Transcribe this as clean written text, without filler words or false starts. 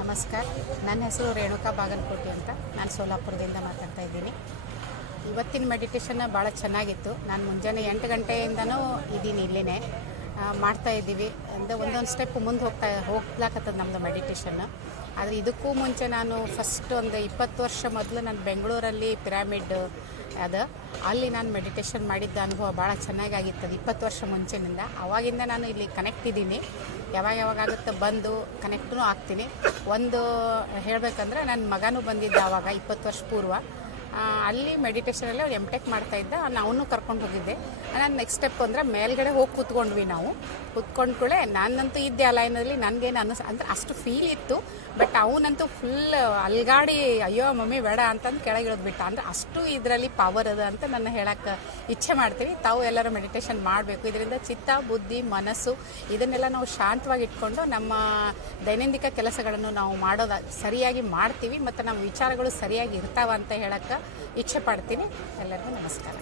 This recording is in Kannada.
ನಮಸ್ಕಾರ. ನನ್ನ ಹೆಸರು ರೇಣುಕಾ ಬಾಗಲಕೋಟೆ ಅಂತ. ನಾನು ಸೋಲಾಪುರದಿಂದ ಮಾತಾಡ್ತಾ ಇದ್ದೀನಿ. ಇವತ್ತಿನ ಮೆಡಿಟೇಷನ್ ಭಾಳ ಚೆನ್ನಾಗಿತ್ತು. ನಾನು ಮುಂಜಾನೆ 8 ಗಂಟೆಯಿಂದನೂ ಇದ್ದೀನಿ ಇಲ್ಲಿನೇ ಮಾಡ್ತಾಯಿದ್ದೀವಿ. ಅಂದರೆ ಒಂದೊಂದು ಸ್ಟೆಪ್ ಮುಂದೆ ಹೋಗ್ಲಾಕತ್ತದ ನಮ್ಮದು ಮೆಡಿಟೇಷನ್. ಆದರೆ ಇದಕ್ಕೂ ಮುಂಚೆ ನಾನು ಫಸ್ಟ್ ಒಂದು 20 ವರ್ಷ ಮೊದಲು ನಾನು ಬೆಂಗಳೂರಲ್ಲಿ ಪಿರಾಮಿಡ್ ಅಲ್ಲಿ ನಾನು ಮೆಡಿಟೇಷನ್ ಮಾಡಿದ್ದ ಅನುಭವ ಭಾಳ ಚೆನ್ನಾಗಾಗಿತ್ತದು 20 ವರ್ಷ ಮುಂಚೆನಿಂದ. ಆವಾಗಿಂದ ನಾನು ಇಲ್ಲಿ ಕನೆಕ್ಟ್ ಇದ್ದೀನಿ. ಯಾವಾಗಾಗುತ್ತೆ ಬಂದು ಕನೆಕ್ಟೂ ಆಗ್ತೀನಿ. ಒಂದು ಹೇಳಬೇಕಂದ್ರೆ ನನ್ನ ಮಗನೂ ಬಂದಿದ್ದ ಆವಾಗ 20 ವರ್ಷ ಪೂರ್ವ. ಅಲ್ಲಿ ಮೆಡಿಟೇಷನಲ್ಲಿ ಅವ್ರು MTech ಮಾಡ್ತಾಯಿದ್ದ. ಅವನು ಕರ್ಕೊಂಡು ಹೋಗಿದ್ದೆ. ನಾನು ನೆಕ್ಸ್ಟ್ ಸ್ಟೆಪ್ ಅಂದರೆ ಮೇಲ್ಗಡೆ ಹೋಗಿ ಕೂತ್ಕೊಂಡ್ವಿ. ನಾವು ಕೂತ್ಕೊಂಡು ಕೂಡ ನಾನಂತೂ ಇದ್ದೆ ಆ ಲೈನಲ್ಲಿ. ನನಗೇನು ಅಂದರೆ ಅಷ್ಟು ಫೀಲ್ ಇತ್ತು. ಬಟ್ ಅವನಂತೂ ಫುಲ್ ಅಲ್ಗಾಡಿ ಅಯ್ಯೋ ಮಮ್ಮಿ ಬೇಡ ಅಂತಂದು ಕೆಳಗಿಳಿದು ಬಿಟ್ಟ. ಅಂದರೆ ಅಷ್ಟು ಇದರಲ್ಲಿ ಪವರ್ ಅದ ಅಂತ ನಾನು ಹೇಳೋಕ್ಕೆ ಇಚ್ಛೆ ಮಾಡ್ತೀನಿ. ತಾವು ಎಲ್ಲರೂ ಮೆಡಿಟೇಷನ್ ಮಾಡಬೇಕು. ಇದರಿಂದ ಚಿತ್ತ, ಬುದ್ಧಿ, ಮನಸ್ಸು ಇದನ್ನೆಲ್ಲ ನಾವು ಶಾಂತವಾಗಿ ಇಟ್ಕೊಂಡು ನಮ್ಮ ದೈನಂದಿನ ಕೆಲಸಗಳನ್ನು ನಾವು ಮಾಡೋದು ಸರಿಯಾಗಿ ಮಾಡ್ತೀವಿ ಮತ್ತು ನಮ್ಮ ವಿಚಾರಗಳು ಸರಿಯಾಗಿ ಇರ್ತಾವ ಅಂತ ಹೇಳೋಕ್ಕೆ ಇಚ್ಛೆ ಪಡ್ತೀನಿ. ಎಲ್ಲರಿಗೂ ನಮಸ್ಕಾರ.